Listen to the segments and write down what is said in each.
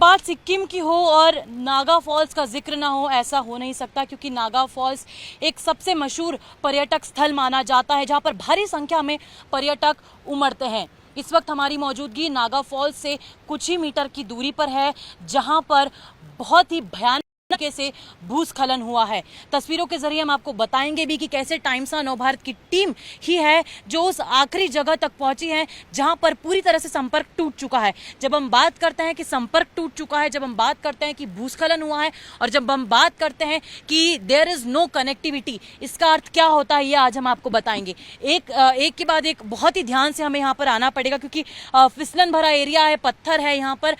बात सिक्किम की हो और नागा फॉल्स का जिक्र ना हो, ऐसा हो नहीं सकता, क्योंकि नागा फॉल्स एक सबसे मशहूर पर्यटक स्थल माना जाता है जहां पर भारी संख्या में पर्यटक उमड़ते हैं। इस वक्त हमारी मौजूदगी नागा फॉल्स से कुछ ही मीटर की दूरी पर है, जहां पर बहुत ही भयानक तरीके से भूस्खलन हुआ है। तस्वीरों के जरिए हम आपको बताएंगे भी कि कैसे टाइम्स ऑफ नवभारत की टीम ही है जो उस आखिरी जगह तक पहुंची है जहां पर पूरी तरह से संपर्क टूट चुका है। जब हम बात करते हैं कि संपर्क टूट चुका है, जब हम बात करते हैं कि भूस्खलन हुआ है, और जब हम बात करते हैं कि देयर इज नो कनेक्टिविटी, इसका अर्थ क्या होता है ये आज हम आपको बताएंगे। एक के बाद एक बहुत ही ध्यान से हमें यहाँ पर आना पड़ेगा, क्योंकि फिसलन भरा एरिया है, पत्थर है, यहाँ पर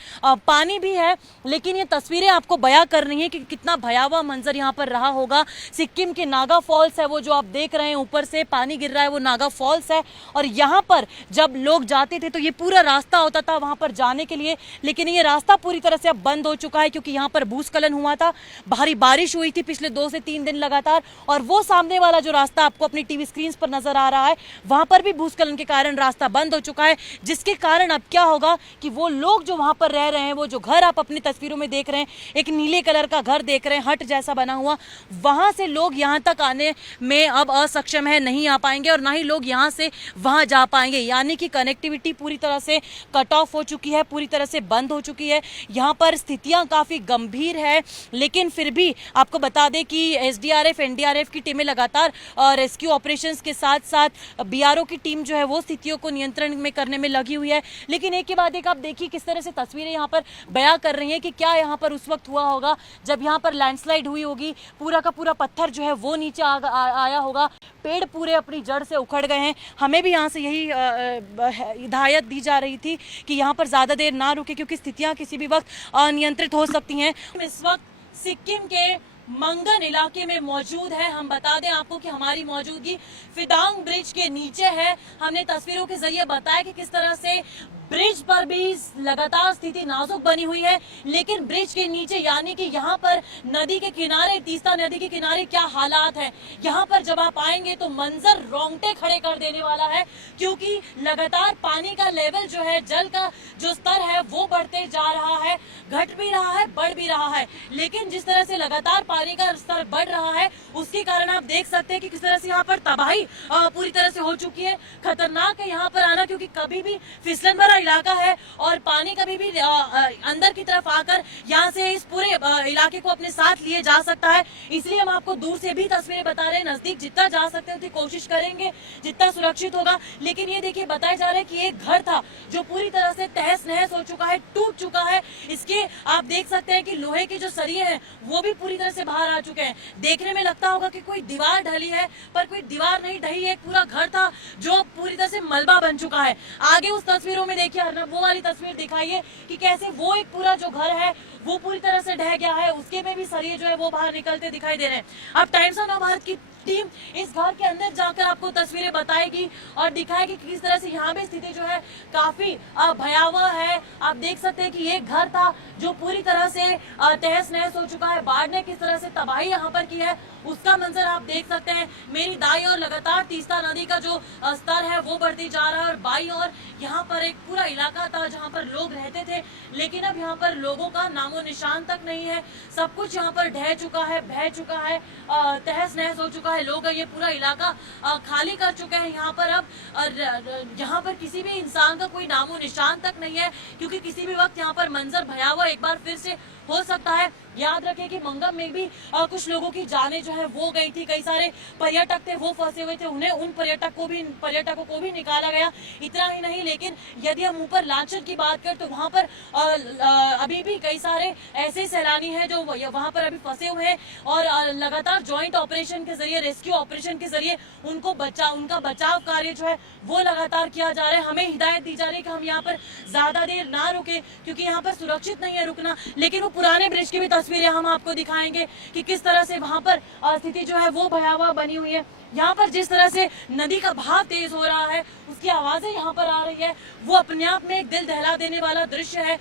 पानी भी है, लेकिन ये तस्वीरें आपको बयां कर रही हैं कि कितना भयावह मंजर यहाँ पर रहा होगा। सिक्किम के नागा फॉल्स है वो जो आप देख रहे हैं, ऊपर से पानी गिर रहा है, वो नागा फॉल्स है। और यहाँ पर जब लोग जाते थे तो ये पूरा रास्ता होता था वहाँ पर जाने के लिए, लेकिन ये रास्ता पूरी तरह से अब बंद हो चुका है, क्योंकि यहाँ पर भूस्खलन हुआ था, भारी बारिश हुई थी पिछले 2 से 3 दिन लगातार। और वो सामने वाला जो रास्ता आपको अपनी टीवी स्क्रीन पर नजर आ रहा है, वहां पर भी भूस्खलन के कारण रास्ता बंद हो चुका है, जिसके कारण अब क्या होगा कि वो लोग जो वहां पर रह रहे हैं, वो जो घर आप अपनी तस्वीरों में देख रहे हैं, एक नीले कलर का घर देख रहे हैं, हट जैसा बना हुआ, वहां से लोग यहां तक आने में अब असक्षम है, नहीं आ पाएंगे, और ना ही लोग यहां से वहां जा पाएंगे। यानी कि कनेक्टिविटी पूरी तरह से कट ऑफ हो चुकी है, पूरी तरह से बंद हो चुकी है। यहां पर स्थितियां काफी गंभीर है, लेकिन फिर भी आपको बता दें कि एसडीआरएफ, एनडीआरएफ की टीमें लगातार रेस्क्यू ऑपरेशंस के साथ साथ बीआरओ की टीम जो है वो स्थितियों को नियंत्रण में करने में लगी हुई है। लेकिन एक के बाद एक आप देखिए किस तरह से तस्वीरें यहाँ पर बयां कर रही हैं कि क्या यहाँ पर उस वक्त हुआ होगा जब यहाँ पर लैंडस्लाइड हुई होगी, पूरा का पूरा पत्थर जो है वो नीचे आया होगा, पेड़ पूरे अपनी जड़ से उखड़ गए हैं। हमें भी यहाँ से यही हिदायत दी जा रही थी कि यहाँ पर ज्यादा देर ना रुके, क्योंकि स्थितियां किसी भी वक्त अनियंत्रित हो सकती हैं। इस वक्त सिक्किम के मंगन इलाके में मौजूद है। हम बता दें आपको कि हमारी मौजूदगी फिदांग ब्रिज के नीचे है। हमने तस्वीरों के जरिए बताया कि किस तरह से ब्रिज पर भी लगातार स्थिति नाजुक बनी हुई है, लेकिन ब्रिज के नीचे यानी कि यहाँ पर नदी के किनारे, तीस्ता नदी के किनारे क्या हालात है, यहाँ पर जब आप आएंगे तो मंजर रोंगटे खड़े कर देने वाला है, क्योंकि लगातार पानी का लेवल जो है, जल का जो स्तर है वो बढ़ते जा रहा है, घट भी रहा है, बढ़ भी रहा है। लेकिन जिस तरह से लगातार पानी का स्तर बढ़ रहा है, उसके कारण आप देख सकते हैं कि किस तरह से यहाँ पर तबाही पूरी तरह से हो चुकी है। खतरनाक है यहाँ पर आना, क्योंकि कभी भी फिसलन भरा इलाका है और पानी कभी भी अंदर की तरफ आकर यहाँ से इस पूरे इलाके को अपने साथ लिए जा सकता है। इसलिए हम आपको दूर से भी तस्वीरें बता रहे हैं, नजदीक जितना जा सकते हैं उतनी कोशिश करेंगे, जितना सुरक्षित होगा। लेकिन ये देखिए बताया जा रहा है कि एक घर था जो पूरी तरह से तहस नहस हो चुका है, टूट चुका है। इसके आप देख सकते हैं कि लोहे के जो सरिये हैं वो भी पूरी तरह से बाहर आ चुके हैं। देखने में लगता होगा कि कोई दीवार ढली है, पर कोई दीवार नहीं ढही है, एक पूरा घर था जो पूरी तरह से मलबा बन चुका है। आगे उस तस्वीरों में देखिए, वो वाली तस्वीर दिखाइए कि कैसे वो एक पूरा जो घर है वो पूरी तरह से ढह गया है, उसके में भी सरिये जो है वो बाहर निकलते दिखाई दे रहे हैं। अब टाइम्स ऑफ नवभारत की टीम इस घर के अंदर जाकर आपको तस्वीरें बताएगी और दिखाएगी कि किस तरह से यहाँ भी स्थिति जो है काफी भयावह है। आप देख सकते हैं कि ये घर था जो पूरी तरह से तहस नहस हो चुका है, बाढ़ ने किस तरह से तबाही यहाँ पर की है उसका मंजर आप देख सकते हैं। मेरी दाई और लगातार तीस्ता नदी का जो स्तर है वो बढ़ती जा रहा है, और बाई और यहाँ पर एक पूरा इलाका था जहाँ पर लोग रहते थे, लेकिन अब यहाँ पर लोगों का नामो निशान तक नहीं है। सब कुछ यहाँ पर ढह चुका है, बह चुका है, तहस नहस हो चुका है। लोग ये पूरा इलाका खाली कर चुके हैं। यहाँ पर अब यहाँ पर किसी भी इंसान का कोई नामो निशान तक नहीं है, क्योंकि किसी भी वक्त यहाँ पर मंजर भयावह एक बार फिर से हो सकता है। याद रखें कि मंगम में भी कुछ लोगों की जानें जो है वो गई थी, कई सारे पर्यटक थे वो फंसे हुए थे, उन्हें उन पर्यटकों को भी निकाला गया। इतना ही नहीं, लेकिन यदि हम ऊपर लाचन की बात करें तो वहां पर अभी भी कई सारे ऐसे सैलानी हैं जो वहां पर अभी फंसे हुए हैं, और लगातार ज्वाइंट ऑपरेशन के जरिए, रेस्क्यू ऑपरेशन के जरिए उनका बचाव कार्य जो है वो लगातार किया जा रहा है। हमें हिदायत दी जा रही है कि हम यहाँ पर ज्यादा देर ना रुके, क्योंकि यहाँ पर सुरक्षित नहीं है रुकना। लेकिन वो पुराने ब्रिज की भी तस्वीरें हम आपको दिखाएंगे कि किस तरह से वहां पर स्थिति जो है वो भयावह बनी हुई है। यहाँ पर जिस तरह से नदी का बहाव तेज हो रहा है, उसकी आवाजें यहाँ पर आ रही है, वो अपने आप में एक दिल दहला देने वाला दृश्य है।